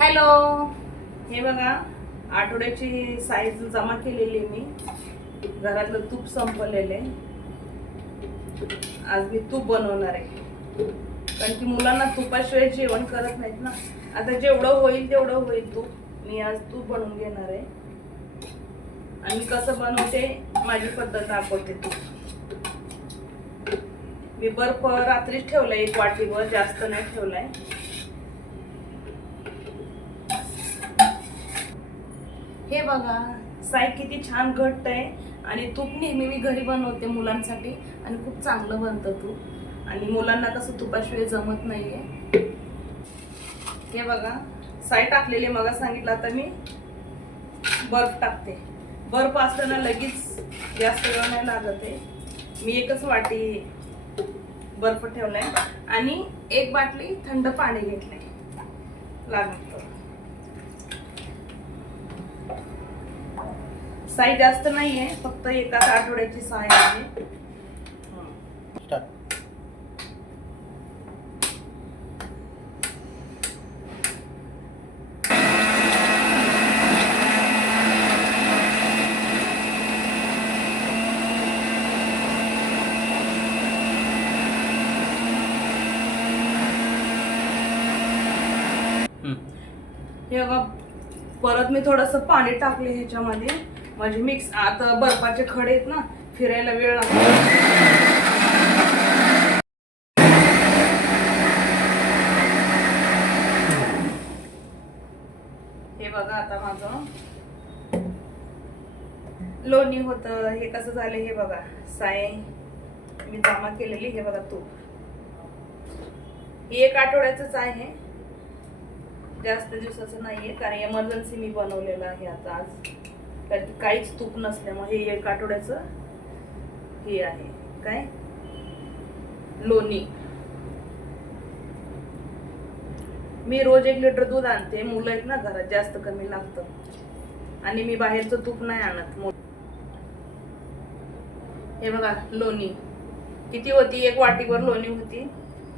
Hello, हे बघा आठवड्याची साईज जमा केलेली मी. घरातलं तूप संपलेले. आज मी तूप बनवणार आहे कारण की मुलांना तुपाशिवाय जेवण करत नाहीत ना. आता जेवढं होईल तेवढं होईल तूप. मी आज तूप बनवून घेणार आहे आणि कसं बनवते माझी पद्धत दाखवते. तूप मी बर्फ रात्रीच ठेवलाय, 1 वाटीवर, जास्त नाही ठेवलाय. हे बघा साई किती छान घट्ट आहे आणि तूप नेहमी मी घरी बनवते मुलांसाठी आणि खूप चांगलं बनतं तूप. आणि मुलांना कसं तुपाशिवाय जमत नाहीये. हे बघा साई टाकलेले, मग सांगितलं. आता मी बर्फ टाकते. बर्फ असताना लगेच जास्त वेळ नाही लागत आहे. मी 1च वाटी बर्फ ठेवलाय आणि 1 बाटली थंड पाणी घेतलंय. लागतं साई जास्त नाहीये, फक्त एकाच आठवड्याची साई आहे. हे बघा परत मी थोडंसं पाणी टाकले ह्याच्यामध्ये. म्हणजे मिक्स, आता बर्फाचे खडे आहेत ना, फिरायला वेळ लागतो. हे बघा आता माझं लोणी होतं. हे कसं झालं हे बघा. साई मी जमा केलेली. हे बघा तूप. हे 1 आठवड्याचंच आहे, जास्त दिवसाचं नाहीये. कारण इमर्जन्सी मी बनवलेलं आहे आता आज. कारण काहीच तूप नसल्यामुळे हे 1 आठवड्याचं हे आहे. काय लोणी. मी रोज 1 लिटर दूध आणते. मुलं आहेत ना घरात, जास्त कमी लागतं. आणि मी बाहेरचं तूप नाही आणत. हे बघा लोणी किती होती, 1 वाटीवर लोणी होती.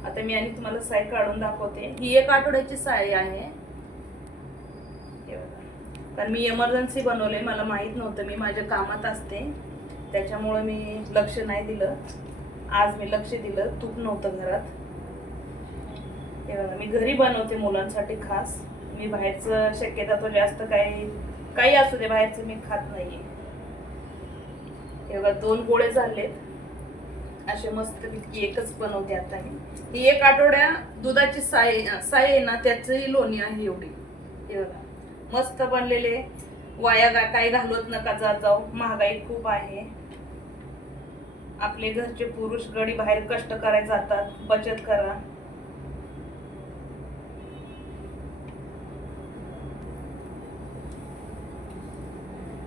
आता मी आणि तुम्हाला साई काढून दाखवते. ही 1 आठवड्याची साई आहे. कारण मी इमर्जन्सी बनवले, मला माहित नव्हतं. मी माझ्या कामात असते त्याच्यामुळे मी लक्ष नाही दिलं. आज मी लक्ष दिलं. तूप नव्हतं घरात. हे बघा मी घरी बनवते मुलांसाठी खास. मी बाहेरचं शक्यता तो जास्त काही असू दे बाहेरचं मी खात नाहीये. हे बघा 2 गोळे झालेत असे मस्त. 1च बनवते आता मी. ही 1 आठवड्या दुधाची साई आहे ना, त्याचंही लोणी आहे एवढी. हे बघा मस्त बनलेले. वाया काही घालवत नका जाऊ. महागाई खूप आहे. आपले घरचे पुरुष गडी बाहेर कष्ट करायला जातात. बचत करा.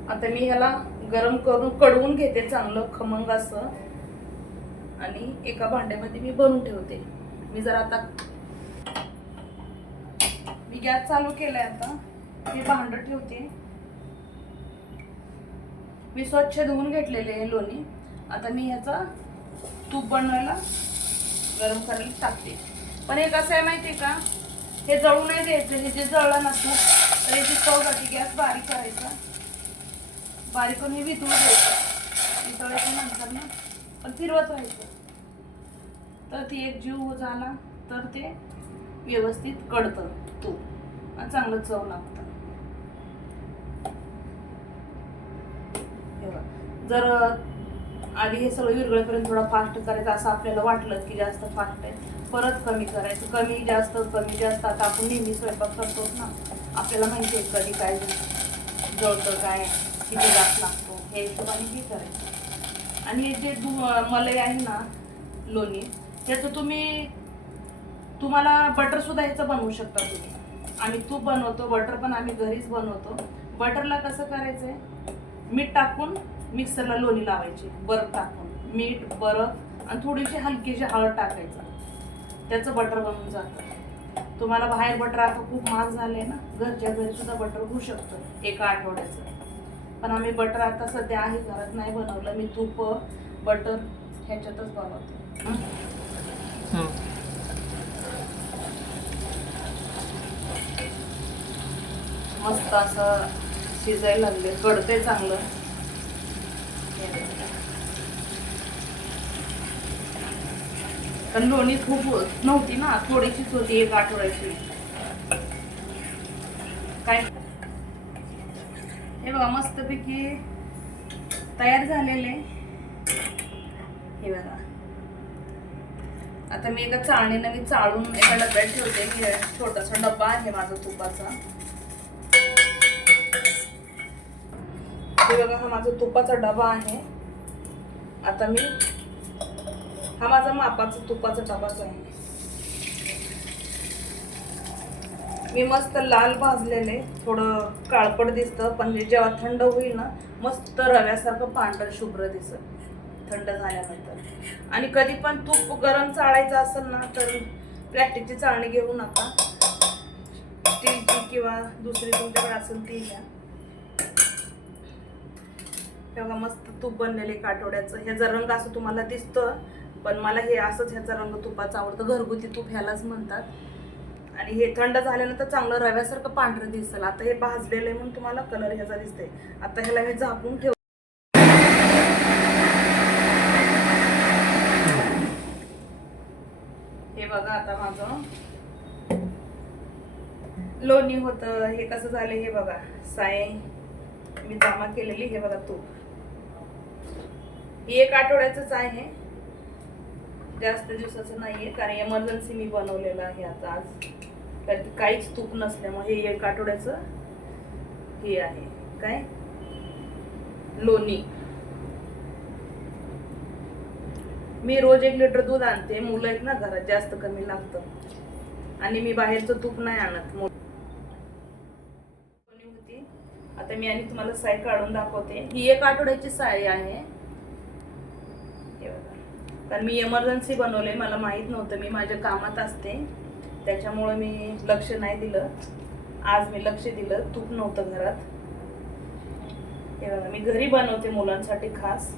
आता मी ह्याला गरम करून कडवून घेते चांगलं खमंग असं. आणि एका भांड्यामध्ये मी भरून ठेवते. मी जर आता मी गॅस चालू केलाय. आता हे भांड ठेवते. मी स्वच्छ धुवून घेतलेले आहे लोणी. आता मी ह्याचा तूप बनवायला गरम करायला टाकते. पण हे कसं आहे माहितीये का, हे जळू नाही द्यायचं. हे जे जळलं ना तूप तर याची चव जाते. गॅस बारीक करायचा. बारीक करून हे वितळू द्यायचं. वितळायचं नंतर ना पण फिरवत राहायचं. तर ती एक जीव झाला तर ते व्यवस्थित कढतं तूप आणि चांगलं चव लागतं. जर आधी हे सगळं विरघळेपर्यंत थोडा फास्ट करायचं असं आपल्याला वाटलं की जास्त फास्ट आहे, परत कमी करायचं. कमी जास्त कमी जास्त. आता आपण नेहमी स्वयंपाक करतो ना, आपल्याला माहिती आहे कधी काय जळतं, काय किती जास्त लागतो, हे हिशोबाने हे करायचं. आणि जे मलाई आहे ना लोणी, त्याचं तुम्हाला बटर सुद्धा ह्याचं बनवू शकता तुम्ही. आम्ही तूप बनवतो, बटर पण आम्ही घरीच बनवतो. बटरला कसं करायचंय, मीठ टाकून मिक्सरला लोणी लावायची. बर्फ टाकून मीठ, बर्फ आणि थोडीशी हलकीशी हळद टाकायचं. त्याचं बटर बनवून जातं. तुम्हाला बाहेर बटर आता खूप महाग झाले ना, घरच्या घरी सुद्धा बटर होऊ शकतं 1 आठवड्याचं. पण आम्ही बटर आता सध्या आहे घरात नाही बनवलं. मी तूप बटर ह्याच्यातच बनवते. मस्त असं शिजायला लागले, कडतंय चांगलं. पण लोणी खूप नव्हती ना, थोडीशीच होती, 1 आठवड्याची. काय हे बघा मस्तपैकी तयार झालेले. हे बघा आता मी एका चाळणीने मी चाळून एका डब्यात ठेवते. हे छोटासा डब्बा आहे माझा तुपाचा. हे बघा हा माझा तुपाचा डबा आहे. आता मी हा माझा मापाचा तुपाचा डबाच आहे. मी मस्त लाल भाजलेले, थोडं काळपट दिसतं, पण जेव्हा थंड होईल ना मस्त रव्यासारखं पांढर शुभ्र दिसत थंड झाल्यानंतर. आणि कधी पण तूप गरम चाळायचं असेल ना तर प्लॅस्टिकची चाळणी घेऊ नका, स्टीलची किंवा दुसरी तुमच्याकडे असेल ती घ्या. तेव्हा मस्त तूप बनलेले काठोड्याचं. ह्याचा रंग असं तुम्हाला दिसतं, पण मला हे असंच ह्याचा रंग तुपाचा आवडतं. घरगुती तूप ह्यालाच म्हणतात. आणि हे थंड झाल्यानंतर चांगलं रव्यासारखं पांढरं दिसेल. आता हे भाजलेलं आहे म्हणून तुम्हाला कलर ह्याचा दिसते. आता ह्याला मी झाकून ठेव. हे बघा आता माझं लोणी होतं. हे कसं झालं हे बघा, साय मी जमा केलेली. हे बघा तूप, हे 1 आठवड्याचंच आहे, जास्त दिवसाचं नाहीये. कारण एमर्जन्सी मी बनवलेलं आहे आता आज, कारण काहीच तूप नसल्यामुळे. हे 1 आठवड्याचं हे आहे काय लोणी. मी रोज 1 लिटर दूध आणते. मुलं आहेत ना घरात, जास्त कमी लागतं. आणि मी बाहेरचं तूप नाही आणत. लोणी होती. आता मी आणि तुम्हाला साय काढून दाखवते. ही 1 आठवड्याची साय आहे. कारण मी एमर्जन्सी बनवले, मला माहित नव्हतं. मी माझ्या कामात असते त्याच्यामुळे मी लक्ष नाही दिलं. आज मी लक्ष दिलं, तूप नव्हतं घरात. हे बघा मी घरी बनवते मुलांसाठी खास.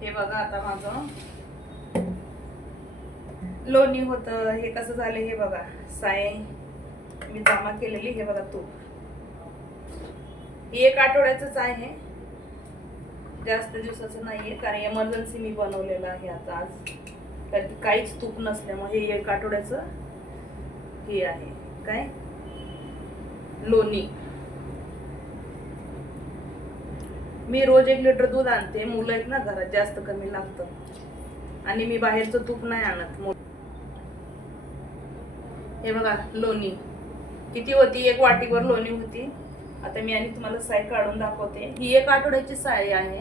हे बघा आता माझं लोणी होतं. हे कसं झालं हे बघा, साय मी जमा केलेली. हे बघा तूप, हे 1 आठवड्याचंच आहे, जास्त दिवसाचं नाहीये. कारण एमर्जन्सी मी बनवलेलं आहे आता आज, कारण काहीच तूप नसल्यामुळे. हे 1 आठवड्याचं हे आहे काय लोणी. मी रोज 1 लिटर दूध आणते. मुलं आहेत ना घरात, जास्त कमी लागतं. आणि मी बाहेरचं तूप नाही आणत. हे बघा लोणी किती होती, 1 वाटीभर लोणी होती. आता मी आणि तुम्हाला साय काढून दाखवते. ही 1 आठवड्याची साय आहे.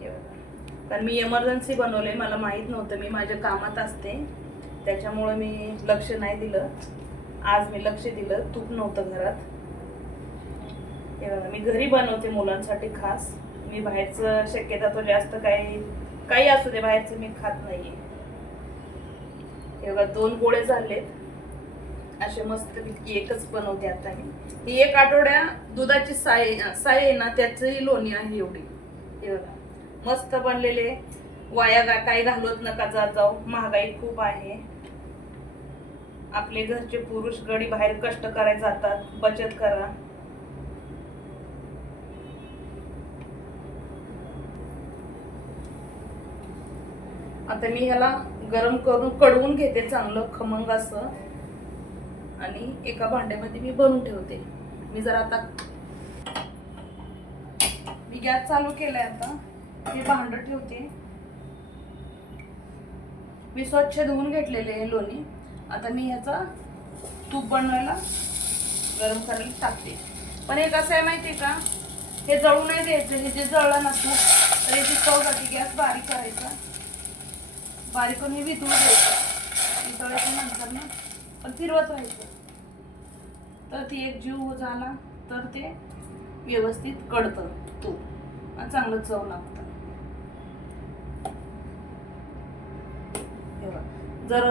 हे बघा कारण मी एमर्जन्सी बनवले, मला माहित नव्हतं. मी माझ्या कामात असते त्याच्यामुळे मी लक्ष नाही दिलं. आज मी लक्ष दिलं, तूप नव्हतं घरात. हे बघा मी घरी बनवते मुलांसाठी खास. मी बाहेरचं शक्यता तो जास्त काही असू दे बाहेरचं मी खात नाहीये. हे बघा 2 गोळे झालेत असे मस्त पैकी. एकच बनवते आता. ही 1 आठवड्या दुधाची साय आहे ना, त्याचंही लोणी आहे एवढी. हे बघा मस्त बनलेले. वाया काही घालवत नका जाऊ, महागाई खूप आहे. आपले घरचे पुरुष गडी बाहेर कष्ट करायला जातात, बचत करा. आता मी ह्याला गरम करून कडवून घेते चांगलं खमंग असं. आणि एका भांड्यामध्ये मी बनवून ठेवते. मी जर आता मी गॅस चालू केलाय. आता हे भांड ठेवते. मी स्वच्छ धुवून घेतलेले आहे लोणी. आता मी ह्याचा तूप बनवायला गरम करायला टाकते. पण हे कसं आहे माहिती आहे का, हे जळू नाही द्यायचं. हे जे जळलं नसतं तर याची चव जाते. गॅस बारीक करायचा, बारीक करून हे वितळू द्यायचं. वितळायचं नंतर ना पण फिरवत व्हायचं. तर ती एक जीव झाला तर ते व्यवस्थित कडतं तूप आणि चांगलं चव लागतं. जर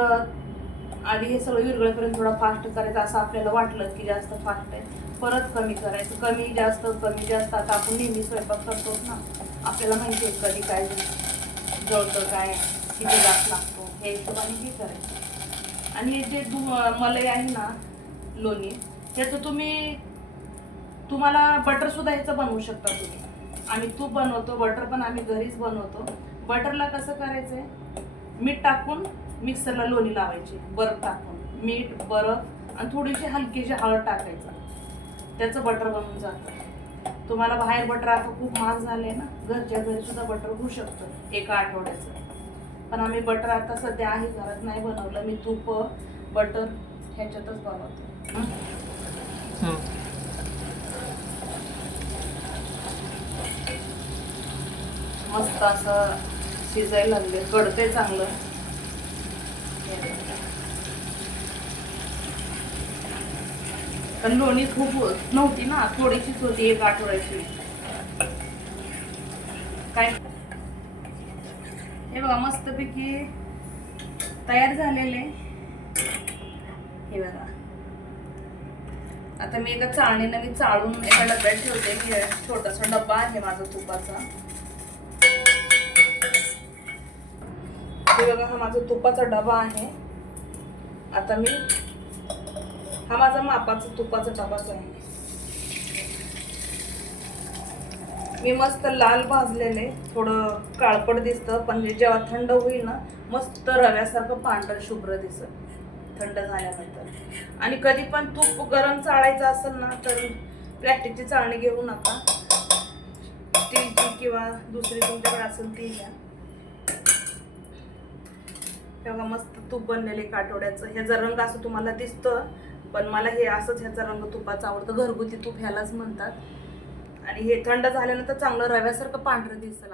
आधी हे सगळं विरघळेपर्यंत थोडा फास्ट करायचं असं आपल्याला वाटलं की जास्त फास्ट आहे, परत कमी करायचं. कमी जास्त कमी जास्त. आता आपण नेहमी स्वयंपाक करतो ना, आपल्याला माहिती आहे कधी काय जळतं काय. किती जास्त लागतो हे हिशोबाने हे करायचं. आणि हे जे मलाई आहे ना लोणी, त्याचं तुम्हाला बटर सुद्धा ह्याचं बनवू शकता तुम्ही. आम्ही तूप बनवतो, बटर पण आम्ही घरीच बनवतो. बटरला कसं करायचंय, मीठ टाकून मिक्सरला लोणी लावायची, बर्फ टाकून मीठ बर्फ आणि थोडीशी हलकीशी हळद टाकायचं, त्याचं बटर बनवून जातं. तुम्हाला बाहेर बटर आता खूप महाग झालंय ना, घरच्या घरी सुद्धा बटर होऊ शकतं एका आठवड्याचं. पण आम्ही बटर आता सध्या आहे घरात नाही बनवलं, मी तूप बटर ह्याच्यातच बनवते. मस्त असं शिजायला लागले, कडते चांगलं. पण लोणी खूप नव्हती ना, थोडीशीच होती एक आठवड्याची. काय हे बघा मस्तपैकी तयार झालेले. हे बघा आता मी एका चाळणीने मी चाळून एका डब्यात ठेवते. हे छोटासा डब्बा आहे माझा तुपाचा. हे बघा हा माझा तुपाचा डबा आहे. आता मी हा माझा मापाचा तुपाचा डबाच आहे. मी मस्त लाल भाजलेले, थोडं काळपट दिसतं, पण जेव्हा थंड होईल ना मस्त रव्यासारखं पांढरं शुभ्र दिसत थंड झाल्यानंतर. आणि कधी पण तूप गरम चाळायचं असेल ना तर प्लॅस्टिकची चाळणी घेऊ नका, स्टीलची किंवा दुसरी तुमच्याकडे असेल ती घ्या. तेव्हा मस्त तूप बनलेले एक आठवड्याचं. ह्याचा रंग असं तुम्हाला दिसतं, पण मला हे असंच ह्याचा रंग तुपाचा आवडतं. घरगुती तूप ह्यालाच म्हणतात. आणि हे थंड झाल्यानंतर चांगलं रव्यासारखं पांढरं दिसतं.